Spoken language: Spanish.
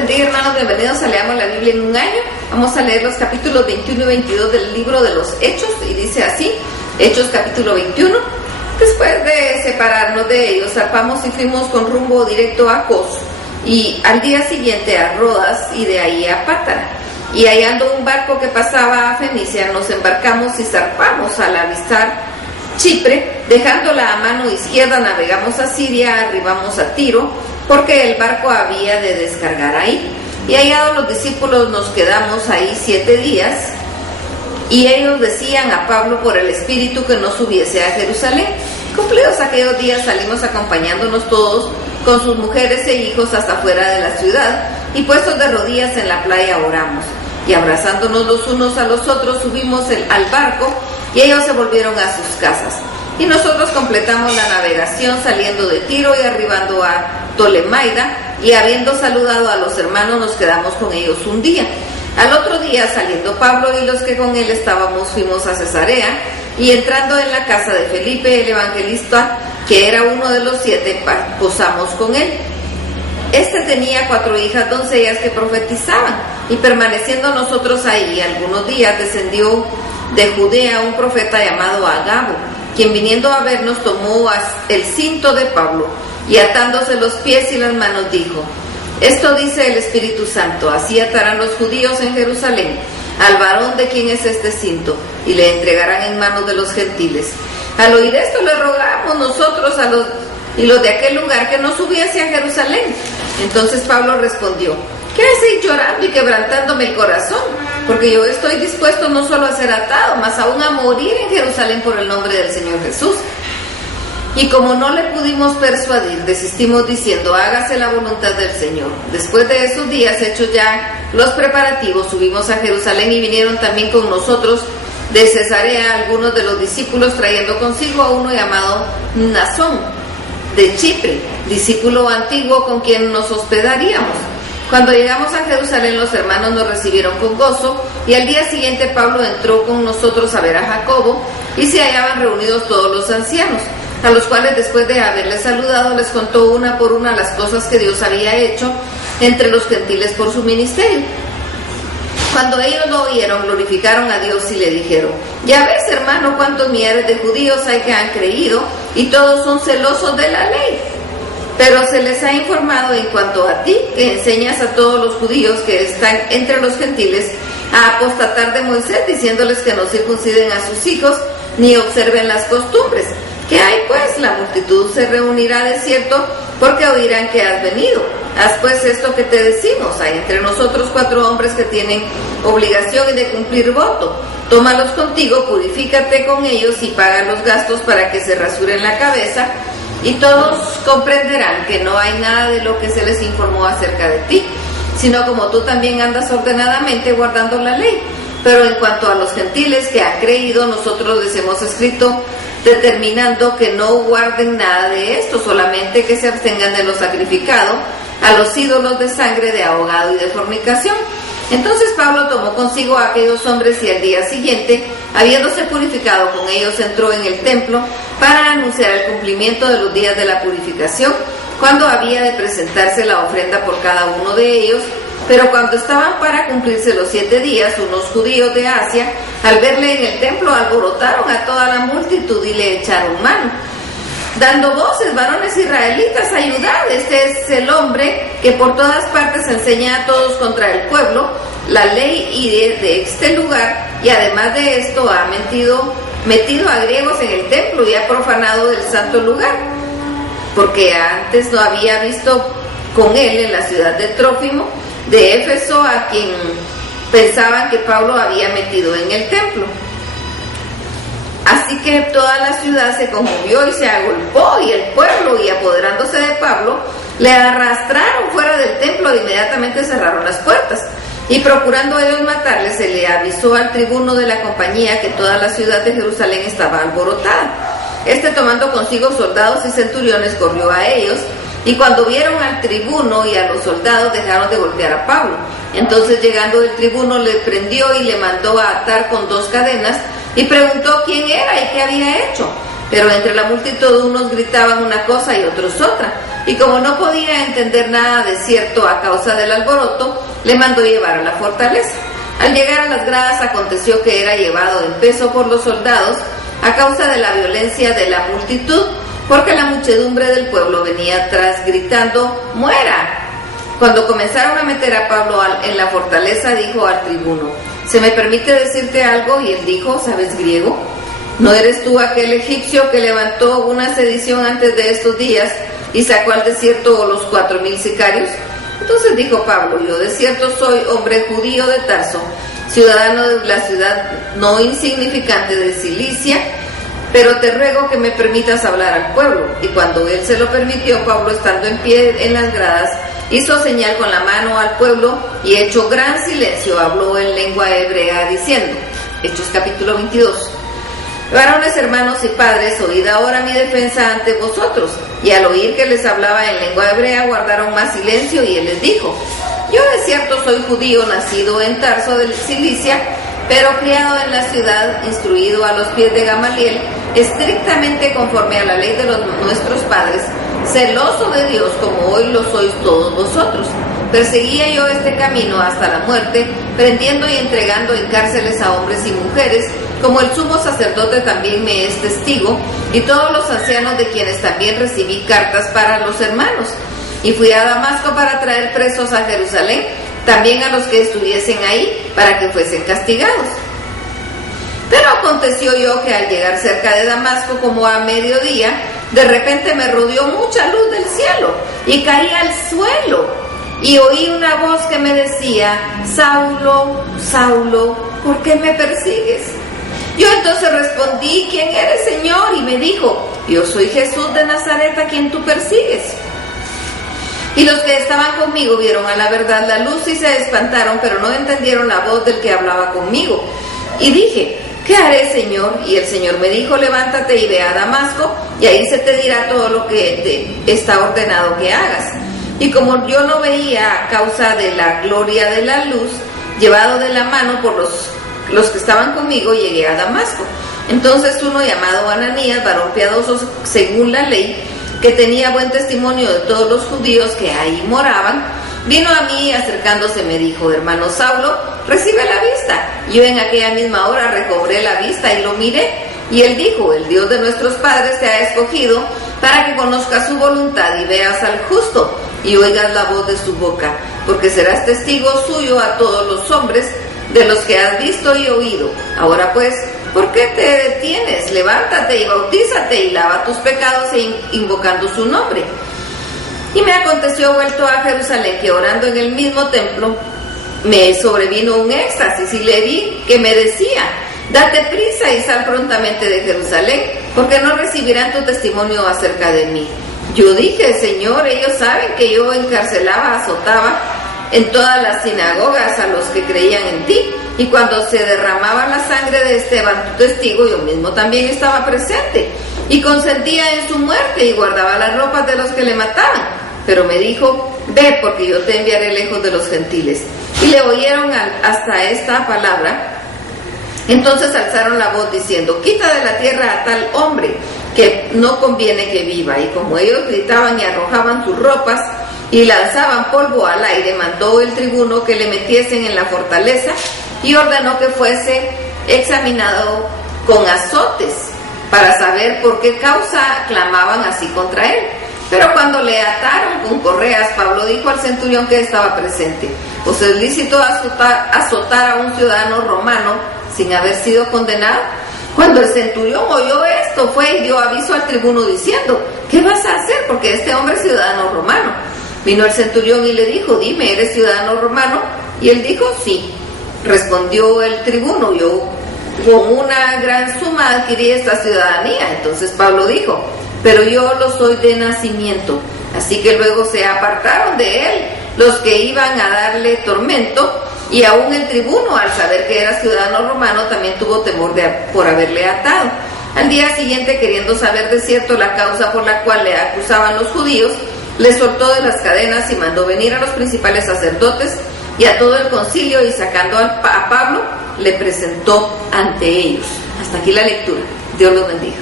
bendiga, hermanos, bienvenidos a Leamos la Biblia en un año. Vamos a leer los capítulos 21 y 22 del libro de los Hechos, y dice así, Hechos capítulo 21. Después de separarnos de ellos, zarpamos y fuimos con rumbo directo a Cos, y al día siguiente a Rodas, y de ahí a Pátara. Y hallando un barco que pasaba a Fenicia, nos embarcamos y zarpamos al avistar Chipre, dejándola a mano izquierda, navegamos a Siria, arribamos a Tiro, porque el barco había de descargar ahí. Y hallados los discípulos nos quedamos ahí 7 días, y ellos decían a Pablo por el Espíritu que no subiese a Jerusalén. Cumplidos aquellos días salimos acompañándonos todos con sus mujeres e hijos hasta fuera de la ciudad, y puestos de rodillas en la playa oramos, y abrazándonos los unos a los otros subimos al barco, y ellos se volvieron a sus casas. Y nosotros completamos la navegación saliendo de Tiro y arribando a Tolemaida, y habiendo saludado a los hermanos nos quedamos con ellos un día. Al otro día, saliendo Pablo y los que con él estábamos, fuimos a Cesarea, y entrando en la casa de Felipe el evangelista, que era uno de los 7, posamos con él. Este tenía 4 hijas doncellas que profetizaban, y permaneciendo nosotros ahí algunos días, descendió de Judea un profeta llamado Agabo, quien viniendo a vernos tomó el cinto de Pablo, y atándose los pies y las manos dijo: esto dice el Espíritu Santo, así atarán los judíos en Jerusalén al varón de quien es este cinto, y le entregarán en manos de los gentiles. Al oír esto le rogamos nosotros y los de aquel lugar que no subiese a Jerusalén. Entonces Pablo respondió: ¿qué hacéis llorando y quebrantándome el corazón? Porque yo estoy dispuesto no solo a ser atado, mas aún a morir en Jerusalén por el nombre del Señor Jesús. Y como no le pudimos persuadir, desistimos diciendo: hágase la voluntad del Señor. Después de esos días, hechos ya los preparativos, subimos a Jerusalén, y vinieron también con nosotros de Cesarea algunos de los discípulos, trayendo consigo a uno llamado Mnasón de Chipre, discípulo antiguo con quien nos hospedaríamos. Cuando llegamos a Jerusalén, los hermanos nos recibieron con gozo, y al día siguiente Pablo entró con nosotros a ver a Jacobo, y se hallaban reunidos todos los ancianos, a los cuales después de haberles saludado les contó una por una las cosas que Dios había hecho entre los gentiles por su ministerio. Cuando ellos lo oyeron, glorificaron a Dios y le dijeron: ya ves, hermano, cuántos millares de judíos hay que han creído, y todos son celosos de la ley. Pero se les ha informado en cuanto a ti, que enseñas a todos los judíos que están entre los gentiles a apostatar de Moisés, diciéndoles que no circunciden a sus hijos ni observen las costumbres. ¿Qué hay pues? La multitud se reunirá de cierto, porque oirán que has venido. Haz pues esto que te decimos: hay entre nosotros 4 hombres que tienen obligación de cumplir voto. Tómalos contigo, purifícate con ellos y paga los gastos para que se rasuren la cabeza, y todos comprenderán que no hay nada de lo que se les informó acerca de ti, sino como tú también andas ordenadamente guardando la ley. Pero en cuanto a los gentiles que han creído, nosotros les hemos escrito determinando que no guarden nada de esto, solamente que se abstengan de lo sacrificado a los ídolos de sangre, de ahogado y de fornicación. Entonces Pablo tomó consigo a aquellos hombres, y al día siguiente, habiéndose purificado con ellos, entró en el templo para anunciar el cumplimiento de los días de la purificación, cuando había de presentarse la ofrenda por cada uno de ellos. Pero cuando estaban para cumplirse los 7 días, unos judíos de Asia, al verle en el templo, alborotaron a toda la multitud y le echaron mano, dando voces: varones israelitas, ayudad, este es el hombre que por todas partes enseña a todos contra el pueblo la ley y de este lugar, y además de esto ha metido a griegos en el templo y ha profanado el santo lugar, porque antes no había visto con él en la ciudad de Trófimo de Éfeso, a quien pensaban que Pablo había metido en el templo. Así que toda la ciudad se conmovió y se agolpó, y el pueblo, y apoderándose de Pablo, le arrastraron fuera del templo, e inmediatamente cerraron las puertas. Y procurando ellos matarle, se le avisó al tribuno de la compañía que toda la ciudad de Jerusalén estaba alborotada. Este, tomando consigo soldados y centuriones, corrió a ellos, y cuando vieron al tribuno y a los soldados, dejaron de golpear a Pablo. Entonces, llegando el tribuno, le prendió y le mandó a atar con 2 cadenas, y preguntó quién era y qué había hecho. Pero entre la multitud unos gritaban una cosa y otros otra, y como no podía entender nada de cierto a causa del alboroto, le mandó llevar a la fortaleza. Al llegar a las gradas aconteció que era llevado en peso por los soldados a causa de la violencia de la multitud, porque la muchedumbre del pueblo venía atrás gritando: ¡muera! Cuando comenzaron a meter a Pablo en la fortaleza, dijo al tribuno: ¿se me permite decirte algo? Y él dijo: ¿sabes griego? ¿No eres tú aquel egipcio que levantó una sedición antes de estos días y sacó al desierto los 4,000 sicarios? Entonces dijo Pablo: yo de cierto soy hombre judío de Tarso, ciudadano de la ciudad no insignificante de Cilicia, pero te ruego que me permitas hablar al pueblo. Y cuando él se lo permitió, Pablo, estando en pie en las gradas, hizo señal con la mano al pueblo y, hecho gran silencio, habló en lengua hebrea diciendo. Hechos capítulo 22. Varones, hermanos y padres, oíd ahora mi defensa ante vosotros. Y al oír que les hablaba en lengua hebrea, guardaron más silencio, y él les dijo: yo de cierto soy judío, nacido en Tarso de Cilicia, pero criado en la ciudad, instruido a los pies de Gamaliel, estrictamente conforme a la ley de nuestros padres, celoso de Dios como hoy lo sois todos vosotros. Perseguía yo este camino hasta la muerte, prendiendo y entregando en cárceles a hombres y mujeres, como el sumo sacerdote también me es testigo, y todos los ancianos, de quienes también recibí cartas para los hermanos. Y fui a Damasco para traer presos a Jerusalén, también a los que estuviesen ahí, para que fuesen castigados. Pero aconteció yo que al llegar cerca de Damasco, como a mediodía, de repente me rodeó mucha luz del cielo, y caí al suelo, y oí una voz que me decía: Saulo, Saulo, ¿por qué me persigues? Yo entonces respondí: ¿quién eres, Señor? Y me dijo: yo soy Jesús de Nazaret, a quien tú persigues. Y los que estaban conmigo vieron a la verdad la luz y se espantaron, pero no entendieron la voz del que hablaba conmigo. Y dije: ¿qué haré, Señor? Y el Señor me dijo: levántate y ve a Damasco, y ahí se te dirá todo lo que te está ordenado que hagas. Y como yo no veía a causa de la gloria de la luz, llevado de la mano por los que estaban conmigo, llegué a Damasco. Entonces uno llamado Ananías, varón piadoso según la ley, que tenía buen testimonio de todos los judíos que ahí moraban, vino a mí y acercándose me dijo: hermano Saulo, recibe la vista. Yo en aquella misma hora recobré la vista y lo miré. Y él dijo: el Dios de nuestros padres te ha escogido para que conozcas su voluntad y veas al justo y oigas la voz de su boca, porque serás testigo suyo a todos los hombres de los que has visto y oído. Ahora pues, ¿por qué te detienes? Levántate y bautízate y lava tus pecados invocando su nombre. Y me aconteció, vuelto a Jerusalén, que orando en el mismo templo me sobrevino un éxtasis, y le vi que me decía: date prisa y sal prontamente de Jerusalén, porque no recibirán tu testimonio acerca de mí. Yo dije: Señor, ellos saben que yo encarcelaba, azotaba en todas las sinagogas a los que creían en ti, y cuando se derramaba la sangre de Esteban, tu testigo, yo mismo también estaba presente, y consentía en su muerte, y guardaba las ropas de los que le mataban. Pero me dijo: ve, porque yo te enviaré lejos de los gentiles. Y le oyeron hasta esta palabra. Entonces alzaron la voz diciendo: quita de la tierra a tal hombre, que no conviene que viva. Y como ellos gritaban y arrojaban sus ropas y lanzaban polvo al aire, mandó el tribuno que le metiesen en la fortaleza y ordenó que fuese examinado con azotes para saber por qué causa clamaban así contra él. Pero cuando le ataron con correas, Pablo dijo al centurión que estaba presente: ¿os es lícito azotar a un ciudadano romano sin haber sido condenado? Cuando el centurión oyó esto, fue y dio aviso al tribuno diciendo: ¿qué vas a hacer? Porque este hombre es ciudadano romano. Vino el centurión y le dijo: dime, ¿eres ciudadano romano? Y él dijo: sí. Respondió el tribuno: yo con una gran suma adquirí esta ciudadanía. Entonces Pablo dijo: pero yo lo soy de nacimiento. Así que luego se apartaron de él los que iban a darle tormento, y aún el tribuno, al saber que era ciudadano romano, también tuvo temor por haberle atado. Al día siguiente, queriendo saber de cierto la causa por la cual le acusaban los judíos, le soltó de las cadenas y mandó venir a los principales sacerdotes y a todo el concilio, y sacando a Pablo, le presentó ante ellos. Hasta aquí la lectura. Dios los bendiga.